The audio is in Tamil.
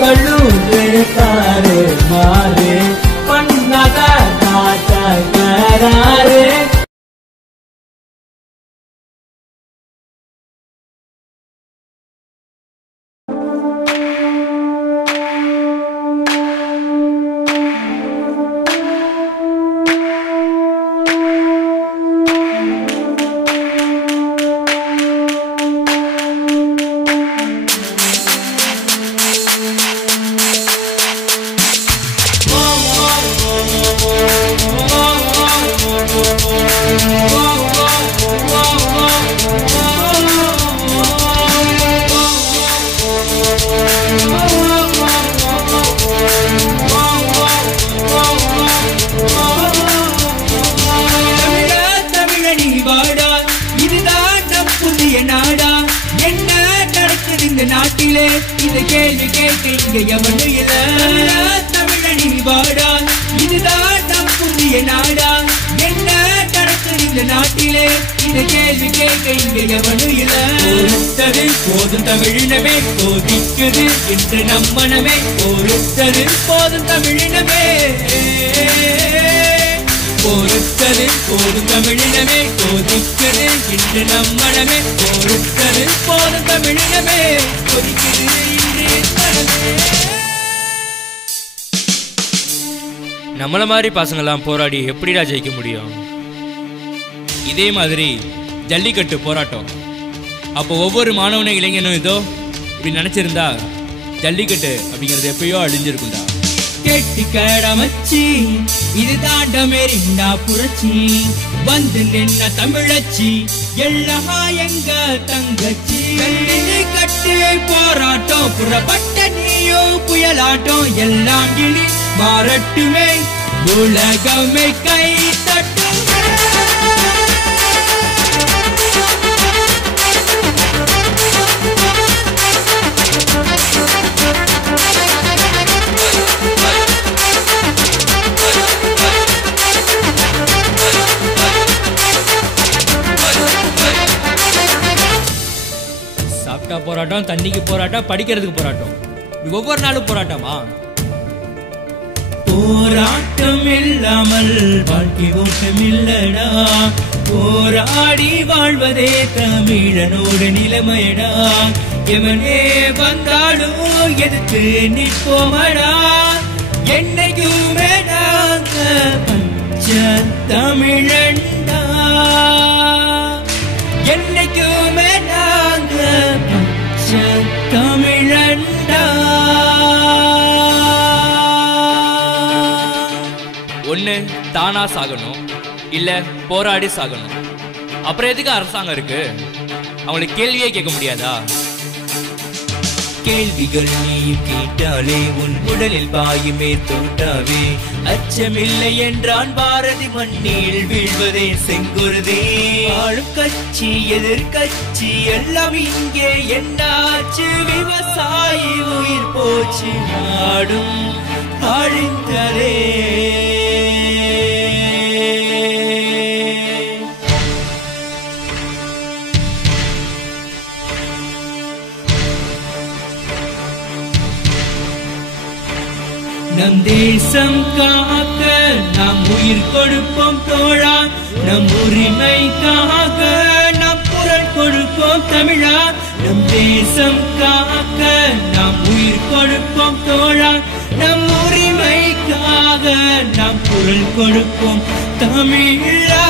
பெங்களூரு தாரு மாறு பண்ணாத காட்டாரு. நாட்டிலே இந்த கேள்வி கேட்டு இங்க எவனும் இல்ல. தமிழனி வாடா, இதுதான் நம் புதிய நாடா. என்ன நடக்குது இந்த நாட்டிலே இந்த கேள்வி கேட்க இங்க எவனும் இல்ல. ஒருத்தது போதும் தமிழினமே, போதிக்குது என்று நம் மனமே. ஒருத்தது போதும் தமிழினமே, பொறுத்தது போதும் தமிழினமே, கொதிக்குது இன்று நம் மனமே. பொறுத்தது போதும் தமிழினமே, கொதிக்குது இன்று மனமே. நம்மள மாதிரி பசங்கெல்லாம் போராடி எப்படிடா ஜெயிக்க முடியும்? இதே மாதிரி ஜல்லிக்கட்டு போராட்டம் அப்போ ஒவ்வொரு மாணவன இளைஞனும் இதோ இப்படி நினைச்சிருந்தா ஜல்லிக்கட்டு அப்படிங்கிறது எப்பயோ அழிஞ்சிருக்குண்டா. கெட்டி கடமச்சி இது தாண்டமேரிண்டா புரட்சி, வந்து நின்ன தமிழச்சி எல்லா எங்க தங்கச்சி. கட்டு போராட்டம் புறப்பட்ட நீயோ புயலாட்டம், எல்லாம் இனி மாறட்டுமே உலகமே கை தட்டுமே. சாப்பிட்டா போராட்டம், தண்ணிக்கு போராட்டம், படிக்கிறதுக்கு போராட்டம், ஒவ்வொரு நாளும் போராட்டமா? போராட்டம் இல்லாமல் வாழ்க்கை ஓட்டம் இல்லடா, போராடி வாழ்வதே தமிழனோட நிலைமையடா. எவனே வந்தாலும் எதிர்த்து நிற்போமடா, என்னைக்குமே நாங்க பஞ்ச தமிழண்டா. என்னைக்குமே நாங்க பஞ்ச தமிழண்டா. ஒன்று தானா சாகணும், இல்லை போராடி சாகணும். அப்புறம் எதுக்கு அரசாங்கம் இருக்கு? அவங்களுக்கு கேள்வியே கேட்க முடியாதா? கேள்விகள் நீயும் கேட்டாலே உன் உடலில் பாயுமே தோட்டாவே. அச்சமில்லை என்றான் பாரதி, மண்ணில் வீழ்வதே செங்குருதே. ஆளும் கட்சி எதிர்கட்சி எல்லாம் இங்கே என்னாச்சு? விவசாயி உயிர் போச்சு, நாடும் அழிந்ததே. நம் தேசம் காக்க நாம் உயிர் கொடுப்போம் தோழா, நம் உரிமைக்காக நாம் குரல் கொடுப்போம் தமிழா. நம் தேசம் காக்க நாம் உயிர் கொடுப்போம் தோழா, நம் உரிமைக்காக நாம் குரல் கொடுப்போம் தமிழா.